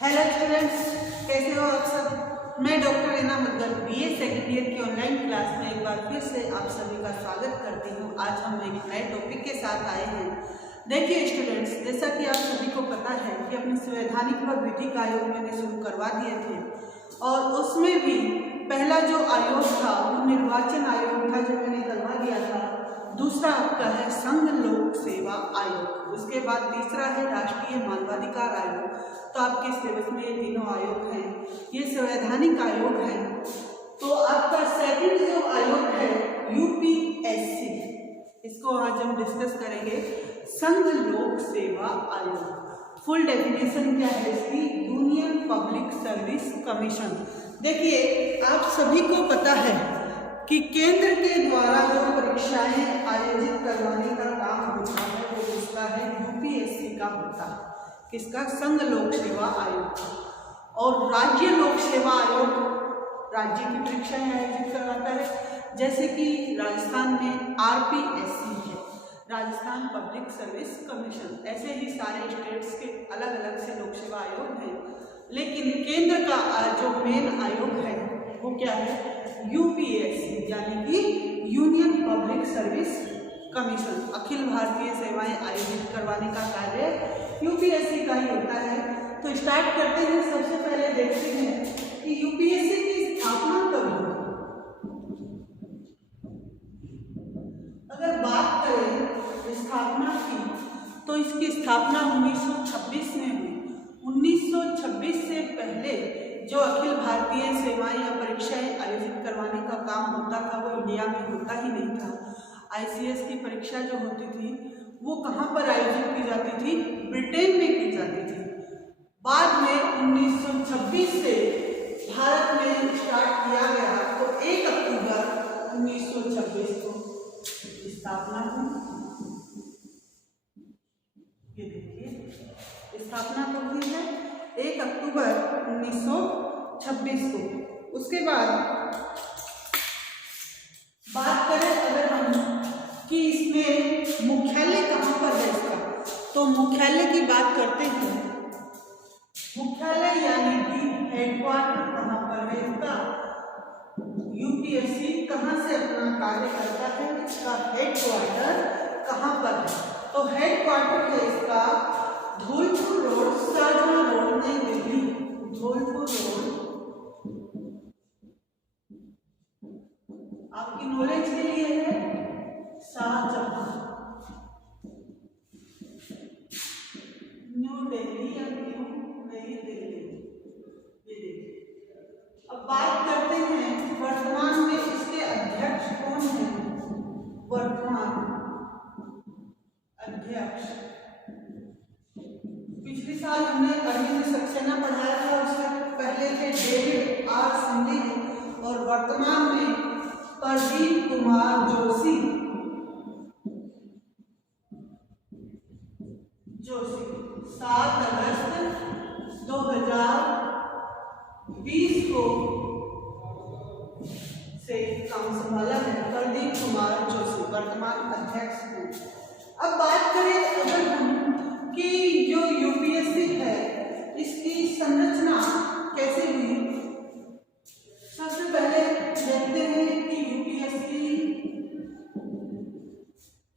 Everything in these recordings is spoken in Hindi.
हेलो स्टूडेंट्स, कैसे हो आप सब। मैं doctor Reena Mudgal BA second year की ऑनलाइन क्लास में एक बार फिर से आप सभी का स्वागत करती हूँ। आज हम एक नए टॉपिक के साथ आए हैं। देखिए स्टूडेंट्स, जैसा कि आप सभी को पता है कि अपने संवैधानिक व विधिक आयोग मैंने शुरू करवा दिए थे और उसमें भी पहला जो आयोग था वो निर्वाचन आयोग था जो मैंने करवा दिया था। दूसरा आपका है संघ लोक सेवा आयोग, उसके बाद तीसरा है राष्ट्रीय मानवाधिकार आयोग। तो आपके सिलेबस में ये तीनों आयोग हैं, ये संवैधानिक आयोग हैं। तो आपका सेकंड जो आयोग है यूपीएससी, इसको आज हम डिस्कस करेंगे। संघ लोक सेवा आयोग, फुल डेफिनेशन क्या है इसकी? Union public service commission. देखिए आप सभी को पता है कि केंद्र के द्वारा जो परीक्षाएं आयोजित करवाने का काम होता है वो किसका है? यूपीएससी का होता है। किसका? संघ लोक सेवा आयोग। और राज्य लोक सेवा आयोग राज्य की परीक्षाएं आयोजित करवाता है, जैसे कि राजस्थान में आरपीएससी है, राजस्थान पब्लिक सर्विस कमीशन। ऐसे ही सारे स्टेट्स के अलग अलग से लोक सेवा आयोग हैं, लेकिन केंद्र का जो मेन आयोग है वो क्या है? यूपीएससी, यानी कि union public service commission. Akhil Bharatiya सेवाएं आयोजित करवाने का कार्य यूपीएससी का ही होता है। तो स्टार्ट करते हैं। सबसे पहले देखते हैं कि यूपीएससी की स्थापना कब हुई। अगर बात करें स्थापना की तो इसकी स्थापना 1926 में हुई। 1926 से पहले जो अखिल भारतीय सेवाएं या परीक्षाएं आयोजित करवाने का काम होता था वो इंडिया में होता ही नहीं था। आईसीएस की परीक्षा जो होती थी वो कहाँ पर आयोजित की जाती थी? ब्रिटेन में की जाती थी। बाद में 1926 से भारत में स्टार्ट किया गया। तो 1 अक्टूबर 1926 को स्थापना हुई। ये देखिए स्थापना कब हुई है? 1 अक्टूबर 1926 को। उसके बाद बात करें अगर हम कि इसमें मुख्यालय कहाँ पर है इसका, तो मुख्यालय की बात करते हैं। मुख्यालय यानी कि हेडक्वार्टर कहाँ पर है इसका? यूपीएससी कहाँ से अपना कार्य करता है? इसका हेडक्वार्टर कहाँ पर है? तो हेडक्वार्टर है इसका धौलपुर रोड, शाहजहां रोड, नई दिल्ली। धौलपुर रोड, आपकी नॉलेज के लिए है, शाहजहां, न्यू दिल्ली या नई दिल्ली। ये देखिए। अब बात करते हैं वर्तमान में इसके अध्यक्ष कौन है? वर्तमान अध्यक्ष पिछले साल हमने अरविंद सक्सेना पढ़ाया था, उससे पहले थे डेविड आर सिंधे और वर्तमान में प्रदीप कुमार जोशी। 7 अगस्त 2020 को से काम संभाला है प्रदीप कुमार जोशी, वर्तमान अध्यक्ष हैं। अब बात करें अगर हम कि जो यूपीएससी है इसकी संरचना कैसे हुई। सबसे पहले देखते हैं कि यूपीएससी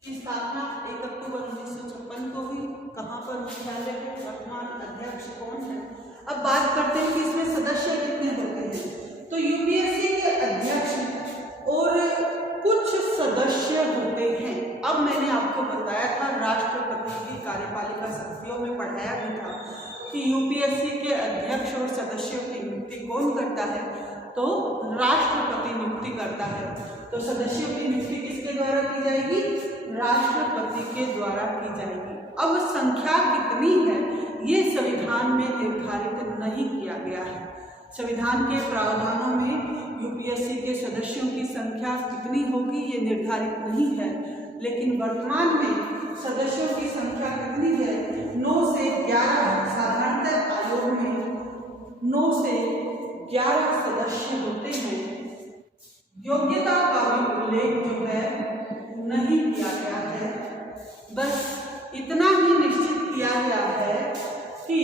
की स्थापना 1 अक्टूबर 1956 को हुई। कहाँ पर मुख्यालय है? वर्तमान अध्यक्ष कौन है? अब बात करते हैं कि इसमें सदस्य कितने होते हैं। तो यूपीएससी के अध्यक्ष और कुछ सदस्य होते हैं। अब मैंने आपको बताया था राष्ट्रपति की कार्यपालिका शक्तियों में पढ़ाया भी था कि यूपीएससी के अध्यक्ष और सदस्यों की नियुक्ति कौन करता है? तो राष्ट्रपति नियुक्ति करता है। तो सदस्यों की नियुक्ति किसके द्वारा की जाएगी? राष्ट्रपति के द्वारा की जाएगी। अब संख्या कितनी है ये संविधान में निर्धारित नहीं किया गया है। संविधान के प्रावधानों में यूपीएससी के सदस्यों की संख्या कितनी होगी ये निर्धारित नहीं है, लेकिन वर्तमान में सदस्यों की संख्या कितनी है? 9 से 11। साधारणतः आयोग में 9 से 11 सदस्य होते हैं। योग्यता का भी उल्लेख जो है नहीं किया गया है, बस इतना ही निश्चित किया गया है कि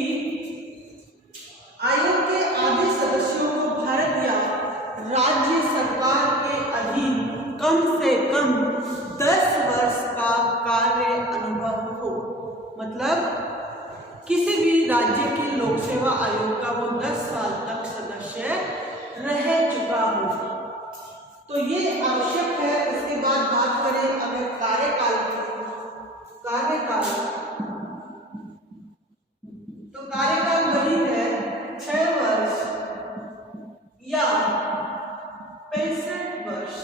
किसी भी राज्य के लोक सेवा आयोग का वो 10 साल तक सदस्य रह चुका हो। तो ये आवश्यक है। उसके बाद बात करें अगर कार्यकाल की, तो कार्यकाल वही है 6 वर्ष या 65 वर्ष,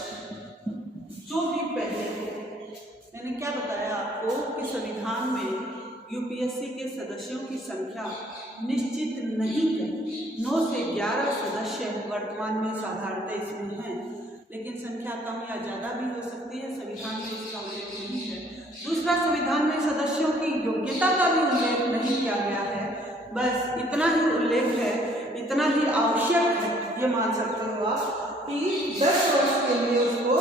जो भी पहले है। मैंने क्या बताया आपको कि संविधान में यूपीएससी के सदस्यों की संख्या निश्चित नहीं है। 9 से 11 सदस्य वर्तमान में साधारणतः इसमें हैं, लेकिन संख्या कम या ज़्यादा भी हो सकती है। संविधान में इसका उल्लेख नहीं है। दूसरा, संविधान में सदस्यों की योग्यता का भी उल्लेख नहीं किया गया है। बस इतना ही उल्लेख है, इतना ही आवश्यक है। ये मान सकते हो आप कि 10 वर्ष के लिए उसको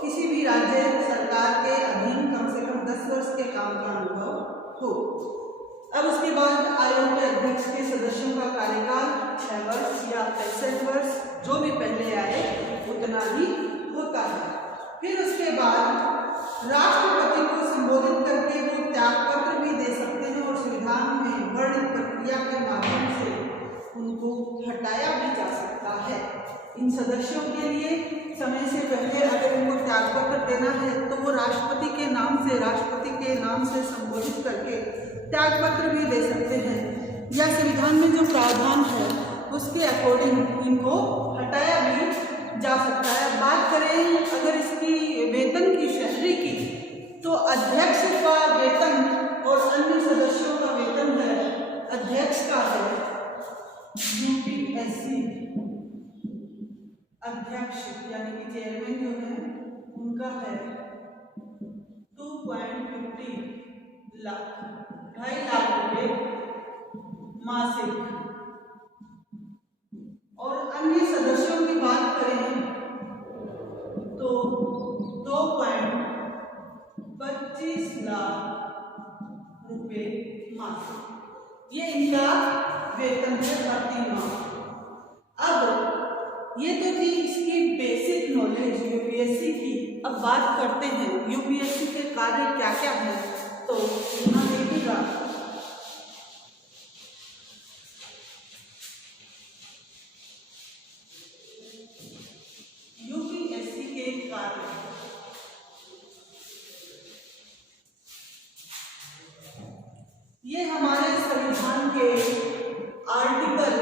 किसी भी राज्य सरकार के अधीन कम से कम 10 वर्ष के काम का अनुभव हो। अब उसके बाद आयोग के अध्यक्ष के सदस्यों का कार्यकाल 6 वर्ष या 65 वर्ष, जो भी पहले आए उतना ही होता है। फिर उसके बाद राष्ट्रपति को संबोधित करके वो त्यागपत्र भी दे सकते हैं और संविधान में वर्णित प्रक्रिया के माध्यम से उनको हटाया भी जा सकता है। इन सदस्यों के लिए समय से पहले अगर उनको त्यागपत्र देना है तो वो राष्ट्रपति के नाम से संबोधित करके त्यागपत्र भी दे सकते हैं, या संविधान में जो प्रावधान है उसके अकॉर्डिंग इनको हटाया भी जा सकता है। बात करें अगर इसकी वेतन की, सैलरी की, तो अध्यक्ष का वेतन और अन्य सदस्यों का वेतन है, अध्यक्ष का है यूपीएससी अध्यक्ष यानी कि चेयरमैन जो है उनका है 2.50 लाख, 2.5 लाख रुपए मासिक। और अन्य सदस्यों की बात करें तो 2.25 लाख रुपए मासिक, ये इनका वेतन है प्रति माह। अब ये तो थी इसकी बेसिक नॉलेज यूपीएससी की। अब बात करते हैं यूपीएससी के कार्य क्या क्या है। तो यहाँ देखिएगा, यूपीएससी के कार्य, ये हमारे संविधान के आर्टिकल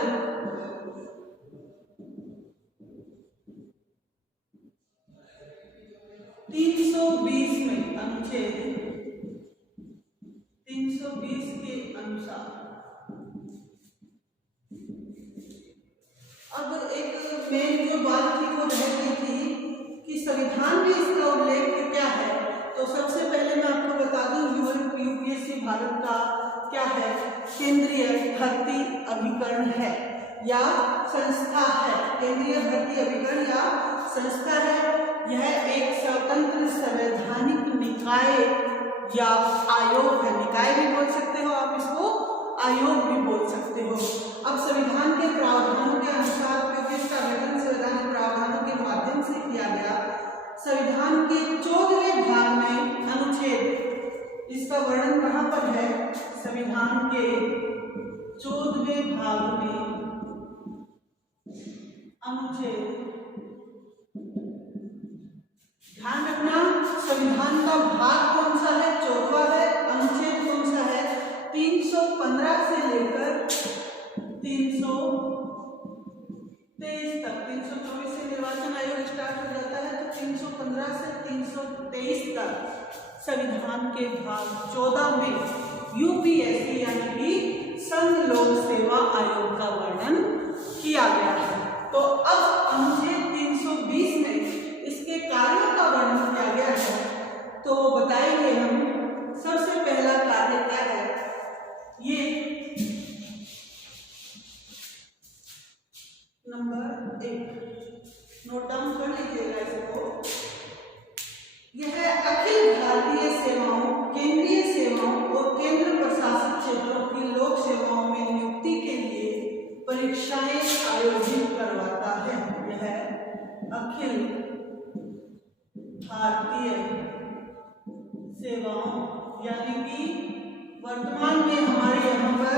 320 में अनुच्छेद 320 के अनुसार। अब एक मेन जो बात थी वो रह गई थी कि संविधान में इसका उल्लेख क्या है। तो सबसे पहले मैं आपको बता दूं यूपीएससी भारत का क्या है, केंद्रीय भर्ती अभिकरण है या संस्था है। केंद्रीय भर्ती अभिकरण या संस्था है। यह एक स्वतंत्र संवैधानिक निकाय या आयोग है। निकाय भी बोल सकते हो आप इसको, आयोग भी बोल सकते हो। अब संविधान के प्रावधानों के अनुसार, क्योंकि इसका गठन संवैधानिक प्रावधानों के माध्यम से किया गया, संविधान के 14वें भाग में अनुच्छेद, इसका वर्णन कहाँ पर है, संविधान के 14वें भाग में अनुच्छेद, ध्यान रखना संविधान का भाग कौन सा है, 14वां है। अनुच्छेद कौन सा है, 315 से लेकर 323 तक। 324 से निर्वाचन आयोग स्टार्ट हो जाता है, तो 315 से 323 तक संविधान के भाग 14 में यूपीएससी यानी कि संघ लोक सेवा आयोग का वर्णन किया गया है। तो अब अनुच्छेद 320 में इसके कार्यों का वर्णन किया गया है। तो बताएंगे हम, सबसे पहला कार्य क्या है, ये नंबर 1 नोट डाउन कर लीजिएगा इसको। यह अखिल भारतीय सेवाओं, केंद्रीय सेवाओं और केंद्र प्रशासित क्षेत्रों की लोक सेवाओं में नियुक्ति के लिए परीक्षाएं आयोजित करवाता है। यह अखिल भारतीय सेवाओं यानी कि वर्तमान में हमारे यहाँ पर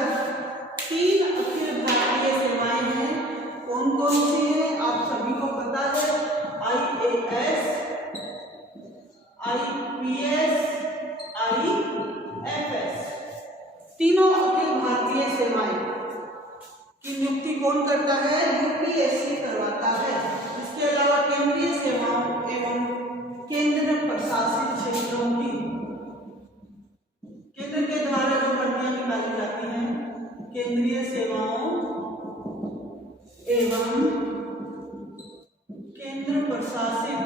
सेवाएं की नियुक्ति कौन करता है? यूपीएससी करवाता है। इसके अलावा केंद्रीय सेवाओं एवं केंद्र प्रशासित क्षेत्रों की केंद्र के द्वारा जो भर्तियां निकाली जाती हैं, केंद्रीय सेवाओं एवं केंद्र प्रशासित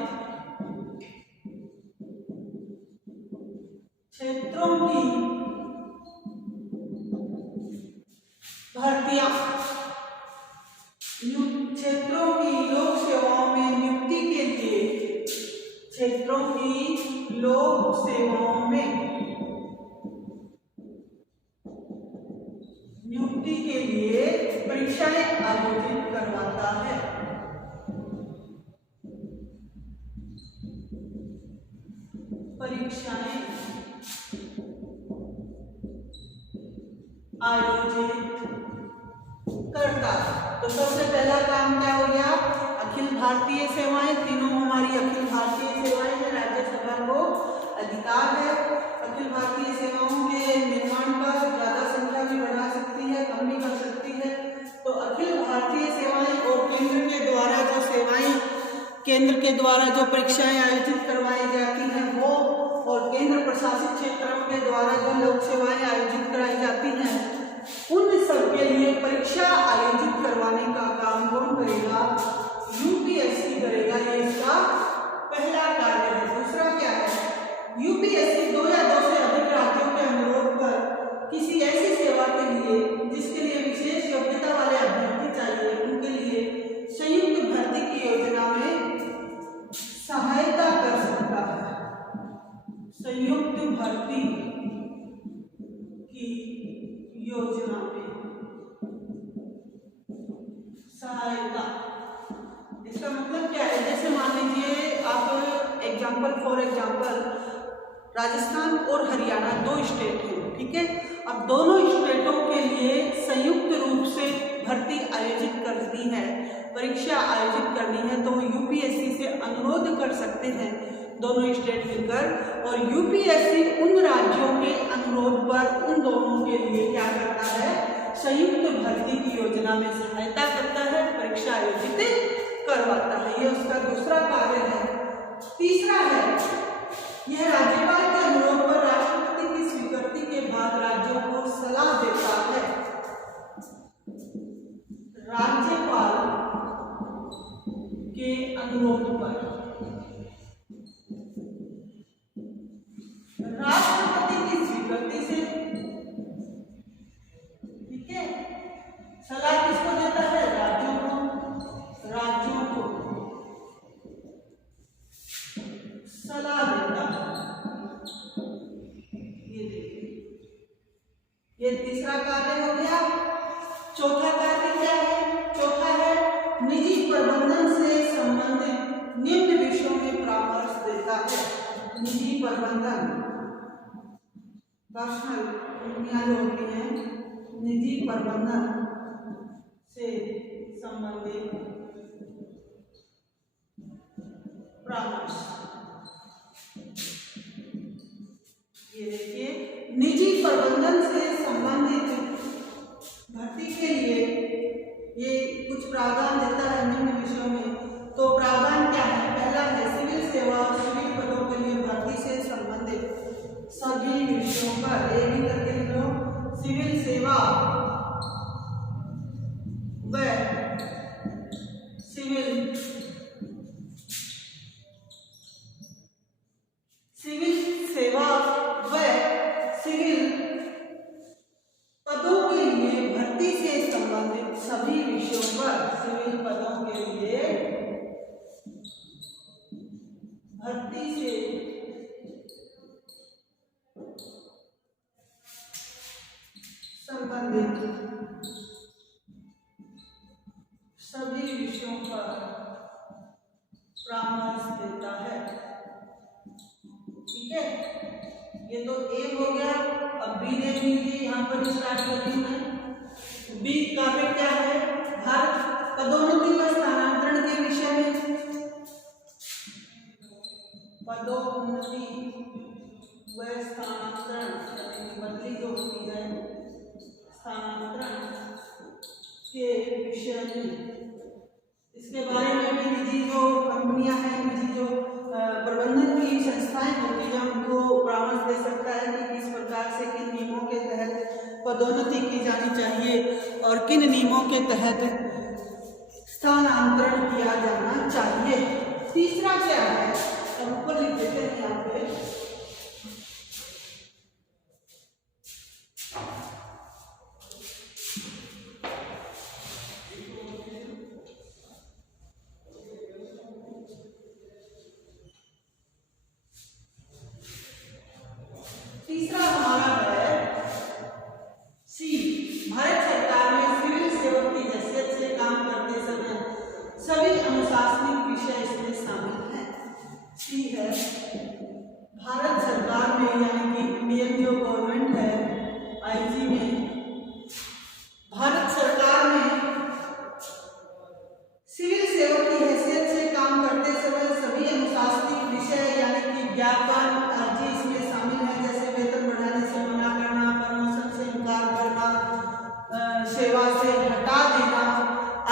क्षेत्रों की भर्तियां, क्षेत्रों की लोक सेवाओं में नियुक्ति के लिए, क्षेत्रों की लोक सेवाओं में नियुक्ति के लिए परीक्षाएं आयोजित करवाता है। परीक्षाएं आयोजित करता है। तो सबसे पहला काम क्या हो गया? अखिल भारतीय सेवाएं, तीनों हमारी अखिल भारतीय सेवाएं हैं। राज्यसभा को अधिकार है अखिल भारतीय सेवाओं के निर्माण का, ज्यादा संख्या भी बढ़ा सकती है, कम भी कर सकती है। तो अखिल भारतीय सेवाएं और केंद्र के द्वारा जो सेवाएं, केंद्र के द्वारा जो परीक्षाएं आयोजित करवाई जाती हैं वो, और केंद्र प्रशासित क्षेत्रों के द्वारा जो लोक सेवाएं आयोजित कराई जाती हैं, उन सब के लिए परीक्षा आयोजित करवाने का काम कौन करेगा? यूपीएससी करेगा। ये इसका पहला कार्य है। दूसरा क्या है? यूपीएससी 2 या 2 से अधिक राज्यों के अनुरोध पर किसी ऐसी सेवा के लिए जिसके लिए विशेष योग्यता वाले अभ्यर्थी चाहिए, उनके लिए संयुक्त भर्ती की योजना में सहायता कर सकता है। संयुक्त भर्ती की योजना में सहायता, इसका मतलब क्या है? जैसे मान लीजिए आप फॉर एग्जाम्पल राजस्थान और हरियाणा 2 स्टेट हैं, ठीक है। अब दोनों स्टेटों के लिए संयुक्त रूप से भर्ती आयोजित करनी है, परीक्षा आयोजित करनी है, तो वो यूपीएससी से अनुरोध कर सकते हैं दोनों स्टेट मिलकर, और यूपीएससी उन राज्यों के अनुरोध पर उन दोनों के लिए क्या करता है? संयुक्त भर्ती की योजना में सहायता करता है, परीक्षा आयोजित करवाता है। ये उसका दूसरा कार्य है। तीसरा है, यह राज्यपाल के अनुरोध पर राष्ट्रपति की स्वीकृति के बाद राज्यों को सलाह देता है। राज्यपाल के अनुरोध पर राष्ट्रपति की स्वीकृति से, ठीक है, सलाह किसको देता है? राज्यों को सलाह देता है। ये देखिए, ये तीसरा कार्य हो गया। चौथा कार्य क्या है? चौथा है निजी प्रबंधन से संबंधित निम्न विषयों में परामर्श देता है। निजी प्रबंधन, पर्सनल कंपनियां जो होती हैं, निजी प्रबंधन से संबंधित परामर्श। ये देखिए, निजी प्रबंधन से संबंधित भर्ती के लिए ये कुछ प्रावधान देता है निम्न विषयों में। तो प्रावधान क्या है? पहला है सिविल सेवा और सिविल पदों के लिए भर्ती से संबंधित सभी विषयों पर, ये भी करके लिख लो, सिविल सेवा व सिविल सेवा व सिविल पदों के लिए भर्ती से संबंधित सभी विषयों पर, सिविल पदों के लिए भर्ती से संबंधित सभी विषयों पर परामर्श देता है, ठीक है। ये तो ए हो गया। अब बी देख लीजिए, यहाँ पर स्टार्ट करती हूँ मैं। बी कार्य क्या है? भारत पदोन्नति व स्थानांतरण के विषय में, पदोन्नति व स्थानांतरण, बदली जो होती है, स्थानांतरण के विषय में, इसके बारे में भी निजी जो कंपनियां हैं, निजी जो प्रबंधन की संस्थाएं होती हैं उनको परामर्श दे सकता है कि किस प्रकार से किन नियमों के तहत पदोन्नति की जानी चाहिए और किन नियमों के तहत स्थानांतरण किया जाना चाहिए। तीसरा क्या है, अब ऊपर लिख देते हैं यहाँ पे, तीसरा हमारा है सी, भारत सरकार में सिविल सेवक की हैसियत से काम करते समय सभी अनुशासनिक विषय इसमें शामिल हैं। सी है भारत सरकार में, यानी कि इंडियन जो गवर्नमेंट है, आईजी में, भारत सरकार में सिविल सेवक की हैसियत से काम करते समय सभी अनुशासनिक विषय यानी कि ज्ञापन, अर्जी इसमें शामिल है, जैसे वेतन बढ़ाने से मना करना, प्रमोशन से इनकार करना, सेवा से हटा देना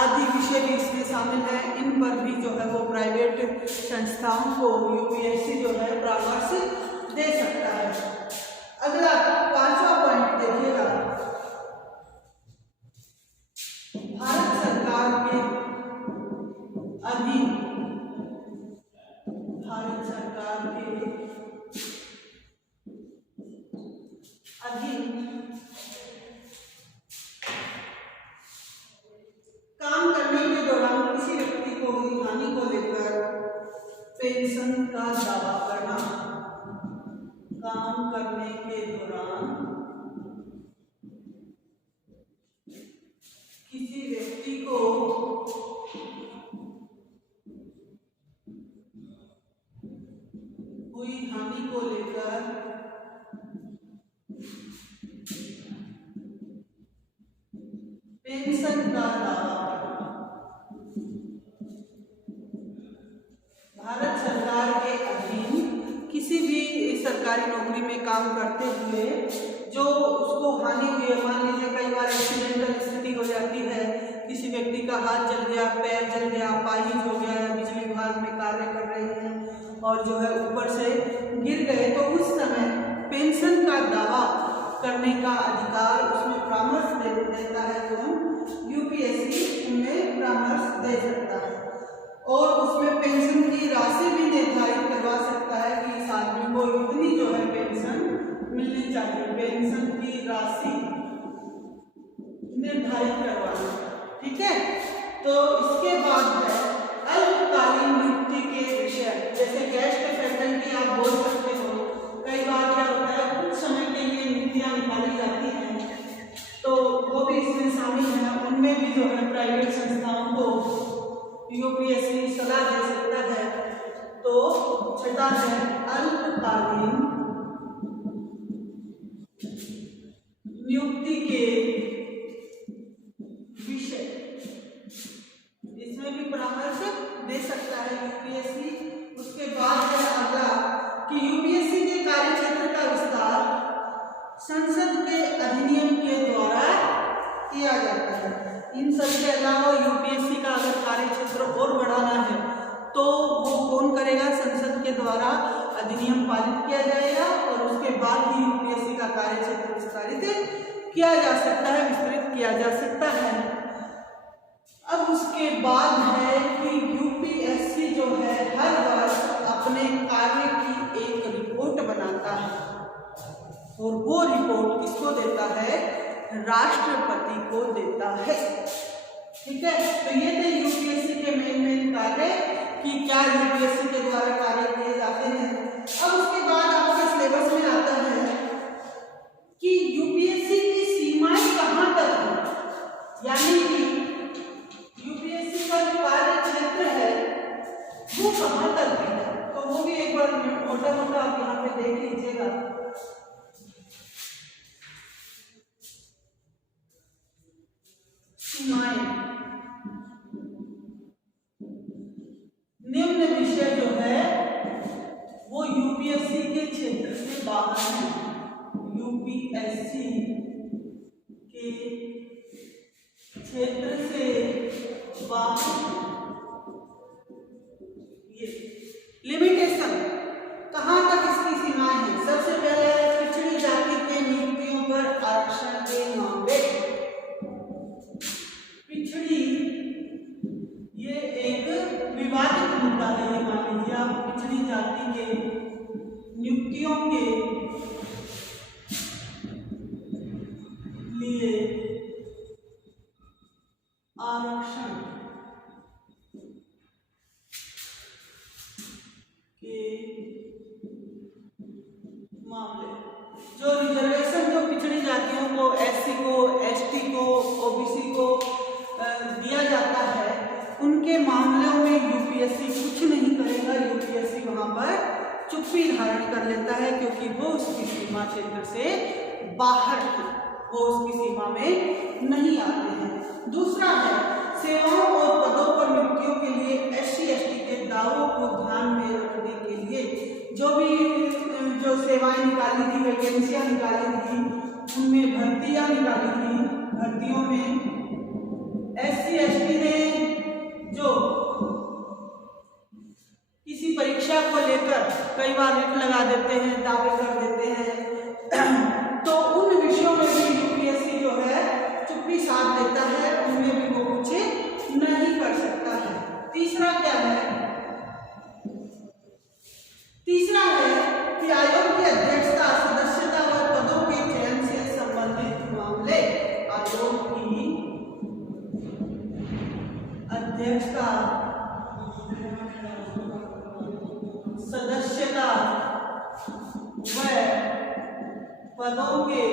आदि विषय भी इसमें शामिल है। इन पर भी जो है वो प्राइवेट संस्थाओं को यूपीएससी जो है परामर्श दे सकता है। अगला 5वां पॉइंट देखिएगा, भारत सरकार के अधीन, भारत सरकार के अधीन काम करने के दौरान किसी व्यक्ति को हुई हानि को लेकर पेंशन का दावा करना, काम करने के दौरान किसी व्यक्ति को हुई हानि को लेकर पेंशन का दावा करना। भारत सरकार के अधीन किसी भी सरकारी नौकरी में काम करते हुए जो उसको हानि हुई है, मान लीजिए कई बार एक्सीडेंटल स्थिति हो जाती है, किसी व्यक्ति का हाथ जल गया, पैर जल गया, पाहिज हो गया, या बिजली विभाग में कार्य कर रहे हैं और जो है ऊपर से गिर गए, तो उस समय पेंशन का दावा करने का अधिकार उसमें परामर्श देता है, तो यूपीएससी उनमें परामर्श दे सकता है और उसमें पेंशन की राशि भी निर्धारित करवा सकता है कि इस आदमी को इतनी जो है पेंशन मिलनी चाहिए, पेंशन की राशि निर्धारित करवाना। ठीक है, तो इसके बाद है अल्पकालीन नियुक्ति के विषय, जैसे गेस्ट फैकल्टी आप बोल सकते हो। कई बार क्या होता है, कुछ समय के लिए नियुक्तियां निकाली जाती हैं, तो वो भी इसमें शामिल है। उनमें भी जो है प्राइवेट संस्थाओं को यूपीएससी सलाह दे सकता है। तो छठा है अल्पकालीन नियुक्ति के विषय, इसमें भी परामर्श दे सकता है यूपीएससी। उसके बाद है अगला कि यूपीएससी के कार्यक्षेत्र का विस्तार संसद के अधिनियम के द्वारा किया जाता है। इन सब के अलावा यूपीएससी का अगर कार्यक्षेत्र और बढ़ाना है तो वो कौन करेगा, संसद के द्वारा अधिनियम पारित किया जाएगा और उसके बाद ही यूपीएससी का कार्यक्षेत्र विस्तारित किया जा सकता है, विस्तृत किया जा सकता है। अब उसके बाद है कि यूपीएससी जो है हर वर्ष अपने कार्य की एक रिपोर्ट बनाता है और वो रिपोर्ट किसको देता है, राष्ट्रपति को देता है। ठीक है, तो ये थे यूपीएससी के मेन कार्य कि क्या यूपीएससी के द्वारा कार्य किए जाते हैं। अब उसके बाद आपके सिलेबस में आता है कि यूपीएससी की सीमाएं कहाँ तक है, यानी कि यूपीएससी का जो कार्य क्षेत्र है वो कहाँ तक है, तो वो भी एक बार मोटा मोटा आप यहाँ पे देख लीजिएगा। निम्न विषय जो है वो यूपीएससी के क्षेत्र से बाहर है, यूपीएससी के क्षेत्र से बाहर। ये लिमिटेशन कहाँ तक इसकी सीमाएं हैं। सबसे पहले पिछड़ी जाति के नियुक्तियों पर आरक्षण के मामले। पिछड़ी ये एक विवादित मुद्दा है। ये मान लीजिए आप पिछड़ी जाति के नियुक्तियों के लिए आरक्षण के मामले। जो रिजर्वेशन जो पिछड़ी जातियों को, एससी को, एसटी को, ओबीसी को दिया जाता है, उनके मामलों में यूपीएससी कुछ नहीं करेगा। यूपीएससी वहां पर चुप्पी धारण कर लेता है, क्योंकि वो उसकी सीमा क्षेत्र से बाहर है, वो उसकी सीमा में नहीं आते हैं। दूसरा है सेवाओं और पदों पर नियुक्तियों के लिए एससी एसटी के दावों को ध्यान में रखने के लिए जो सेवाएं निकाली थी, वैकेंसियां निकाली थी, उनमें भर्तियां निकाली थी। भर्तियों में एससी एसटी ने जो किसी परीक्षा को लेकर कई बार रिट लगा देते हैं, दावे कर देते हैं, तो उन विषयों में भी यूपीएससी जो है चुप्पी साध देता है, उनमें भी वो कुछ नहीं कर सकता है। तीसरा क्या है? तीसरा है कि आयोग की अध्यक्षता, सदस्यता व पदों के चयन से संबंधित मामले। आयोग की अध्यक्षता, सदस्यता व पदों के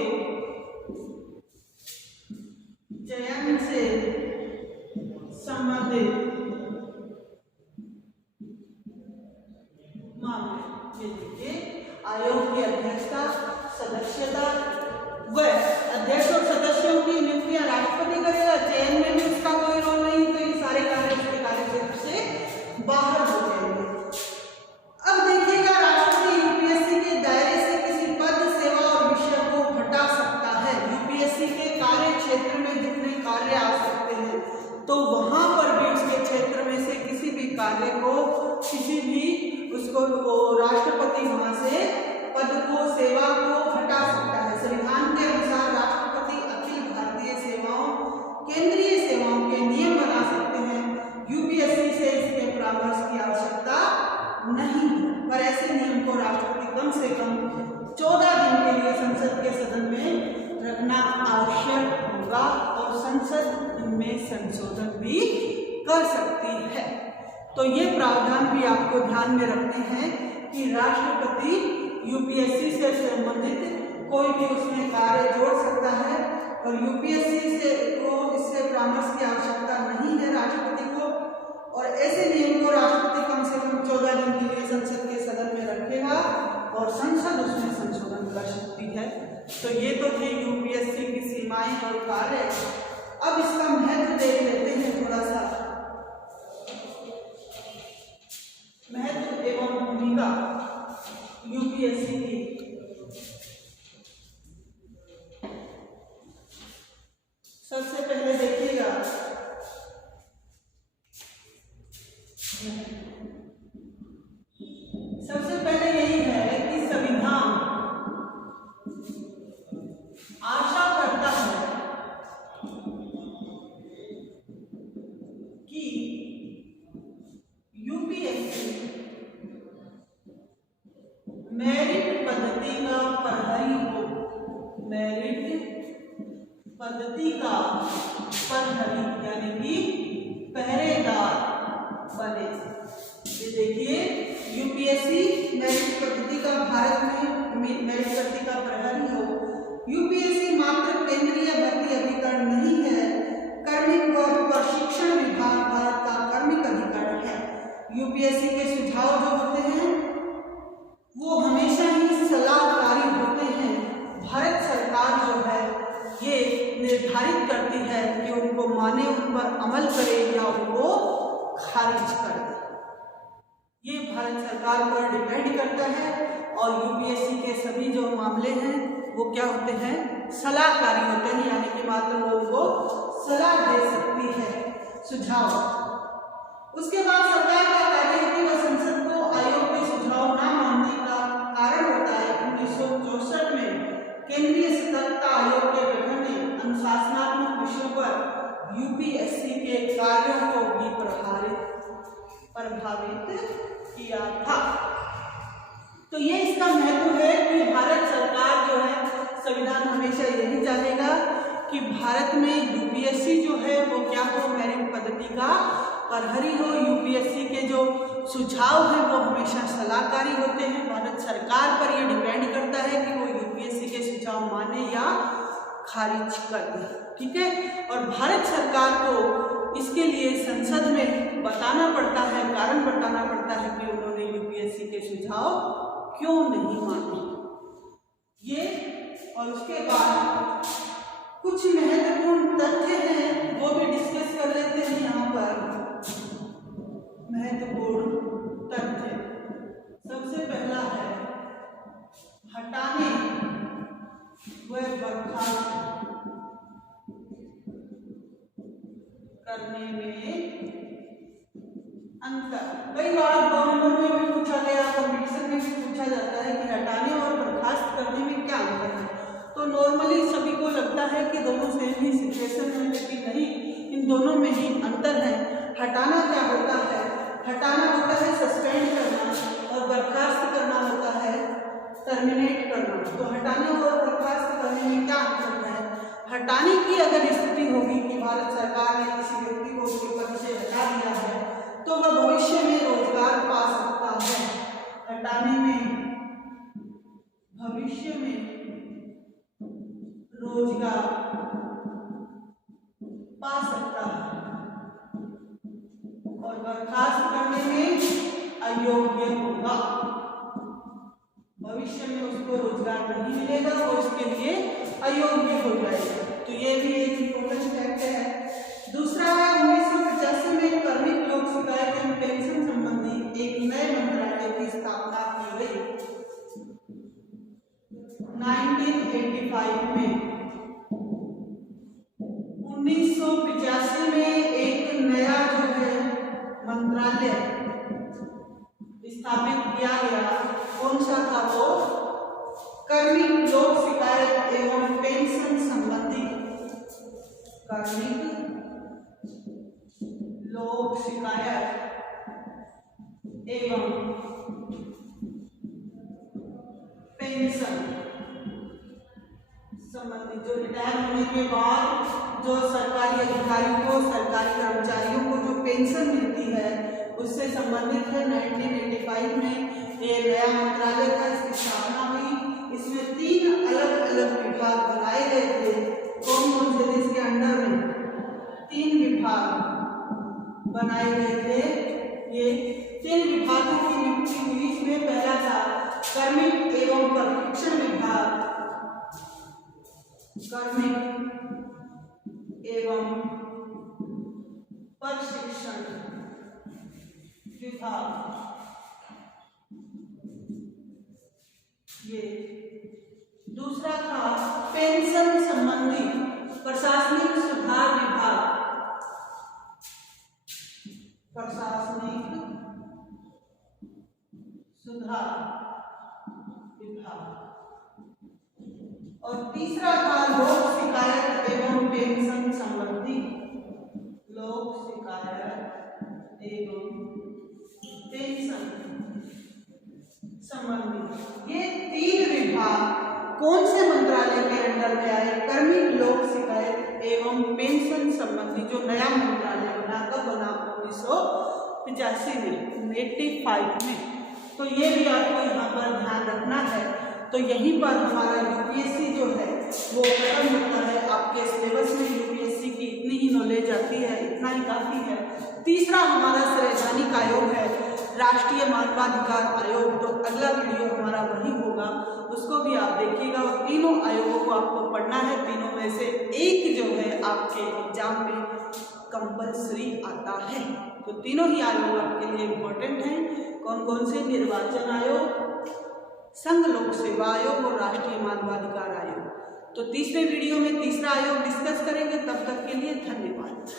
चयन से संबंधित मामले। ये देखिए, आयोग की अध्यक्षता, सदस्यता व अध्यक्ष और सदस्यों की नियुक्तियां राष्ट्रपति करेगा। चयन में भी उसका कोई रोल नहीं, तो ये सारे कार्य उसके कार्यक्षेत्र से बाहर हो जाएंगे। अब देखिएगा, राष्ट्रपति यूपीएससी के दायरे से किसी पद, सेवा और विषय को हटा सकता है। यूपीएससी के कार्य क्षेत्र में जितने कार्य आ सकते हैं, तो वहां पर भी उसके क्षेत्र में से किसी भी कार्य को, किसी भी उसको राष्ट्रपति वहां से पद को, सेवा को हटा सकता है। संविधान के अनुसार राष्ट्रपति अखिल भारतीय सेवाओं, केंद्रीय सेवाओं के नियम बना सकते हैं। यूपीएससी से इसके परामर्श की आवश्यकता नहीं है, पर ऐसे नियम को राष्ट्रपति कम से कम 14 दिन के लिए संसद के सदन में रखना आवश्यक होगा, और संसद इनमें संशोधन भी कर सकती है। तो ये प्रावधान भी आपको ध्यान में रखने हैं कि राष्ट्रपति यूपीएससी से संबंधित कोई भी उसमें कार्य जोड़ सकता है, और यूपीएससी से को इससे परामर्श की आवश्यकता नहीं है राष्ट्रपति को, और ऐसे नियम को राष्ट्रपति कम से कम 14 दिन के लिए संसद के सदन में रखेगा, और संसद उसमें संशोधन कर सकती है। तो ये तो थे यूपीएससी की सीमाएं और कार्य। अब इसका महत्व देख लेते हैं थोड़ा सा, महत्व एवं भूमिका यूपीएससी की। सबसे पहले देखिएगा, सबसे पहले यही है कि संविधान आशा करता है कि यूपीएससी मेरिट पद्धति का प्रहरी हो। मेरिट पद्धति का प्रहरी यानी कि पहरेदार बने। ये देखिए, यूपीएससी मेरिट पद्धति का, भारत में मेरिट पद्धति का प्रहरी हो। यूपीएससी मात्र केंद्रीय भर्ती अधिकरण नहीं है, कार्मिक व प्रशिक्षण विभाग भारत का कार्मिक अधिकरण है। यूपीएससी के सुझाव जो होते हैं वो हमेशा ही सलाहकारी होते हैं। भारत सरकार जो है ये निर्धारित करती है कि उनको माने, उन पर अमल करे या उनको खारिज कर दे। ये भारत सरकार पर डिपेंड करता है, और यूपीएससी के सभी जो मामले हैं वो क्या होते हैं, सलाहकारी होते हैं, यानी कि मात्र वो उनको सलाह दे सकती है, सुझाव। उसके बाद सरकार का कार्य है कि वह संसद को आयोग के सुझाव न मानने का कारण होता है। 1964 में केंद्रीय सतर्कता आयोग के गठन ने अनुशासनात्मक विषयों पर यूपीएससी के कार्यों को भी प्रभावित किया था। तो ये इसका महत्व है कि भारत सरकार जो है, संविधान हमेशा यही चाहेगा कि भारत में यूपीएससी जो है वो क्या हो, मेरिट पद्धति का प्रहरी हो। यूपीएससी के जो सुझाव हैं वो हमेशा सलाहकारी होते हैं। भारत सरकार पर ये डिपेंड करता है कि वो यूपीएससी के सुझाव माने या खारिज कर दे, ठीक है। और भारत सरकार को इसके लिए संसद में बताना पड़ता है, कारण बताना पड़ता है कि उन्होंने यूपीएससी के सुझाव क्यों नहीं माने ये। और उसके बाद कुछ महत्वपूर्ण तथ्य हैं वो भी डिस्कस कर लेते हैं यहाँ पर। महत्वपूर्ण तथ्य, सबसे पहला है हटाने व बर्खास्त करने में अंतर। कई बार 2 नंबर में भी पूछा गया, कंपटीशन में भी पूछा जाता है कि हटाने और बर्खास्त करने में क्या अंतर है। तो नॉर्मली सभी को लगता है कि दोनों सेम ही सिचुएशन है, लेकिन नहीं, इन दोनों में ही अंतर है। हटाना क्या होता है? हटाना होता है सस्पेंड करना और बर्खास्त करना होता है टर्मिनेट करना। तो हटाने और बर्खास्त करने में क्या अंतर है? हटाने की अगर स्थिति होगी कि भारत सरकार ने किसी व्यक्ति को उसके पद से हटा दिया है तो वह भविष्य में रोजगार पा सकता है। हटाने में भविष्य में रोजगार पा सकता है और बर्खास्त करने में अयोग्य होगा। भविष्य में उसको रोजगार नहीं मिलेगा, वो इसके लिए अयोग्य हो जाएगा। तो ये भी एक इम्पोर्टेंट फैक्ट है। दूसरा है 1985 में कार्मिक लोक शिकायत एवं पेंशन संबंधी एक नए मंत्रालय की स्थापना की गई। 1985 में 1985 में एक नया जो है मंत्रालय स्थापित किया गया। कौन सा था वो? कार्मिक लोक शिकायत एवं पेंशन संबंधी, कार्मिक लोक शिकायत एवं पेंशन संबंधी, जो रिटायर होने के बाद जो सरकारी अधिकारियों को, सरकारी कर्मचारियों को जो पेंशन मिलती है उससे संबंधित है। 1985 में ये नया मंत्रालय का, इसकी स्थापना हुई। इसमें 3 अलग अलग विभाग बनाए गए थे। कौन कौन से थे इसके अंडर में? 3 विभाग बनाए गए थे। ये 3 विभागों की नियुक्ति हुई। इसमें पहला था कार्मिक एवं प्रशिक्षण विभाग, कार्मिक एवं प्रशिक्षण विभाग। ये दूसरा था पेंशन संबंधी प्रशासनिक सुधार विभाग, प्रशासनिक सुधार विभाग। और तीसरा था लोक शिकायत एवं पेंशन संबंधी, लोक शिकायत एवं पेंशन संबंधी। ये 3 विभाग कौन से मंत्रालय के अंडर में आए? कार्मिक लोक शिकायत एवं पेंशन संबंधी जो नया मंत्रालय बना, कब बना? 1985 में, 1985 में। तो ये भी आपको यहाँ पर ध्यान रखना है। तो यहीं पर हमारा यूपीएससी जो है वो खत्म होता है। आपके सिलेबस में यूपीएससी की इतनी ही नॉलेज आती है, इतना ही काफ़ी है। तीसरा हमारा संवैधानिक आयोग है, राष्ट्रीय मानवाधिकार आयोग। तो अगला वीडियो हमारा वही होगा, उसको भी आप देखिएगा। और तीनों आयोगों को आपको पढ़ना है। तीनों में से एक जो है आपके एग्जाम में कंपल्सरी आता है। तो तीनों ही आयोग आपके लिए इम्पोर्टेंट हैं। कौन कौन से? निर्वाचन आयोग, संघ लोक सेवा आयोग और राष्ट्रीय मानवाधिकार आयोग। तो तीसरे वीडियो में तीसरा आयोग डिस्कस करेंगे। तब तक के लिए धन्यवाद।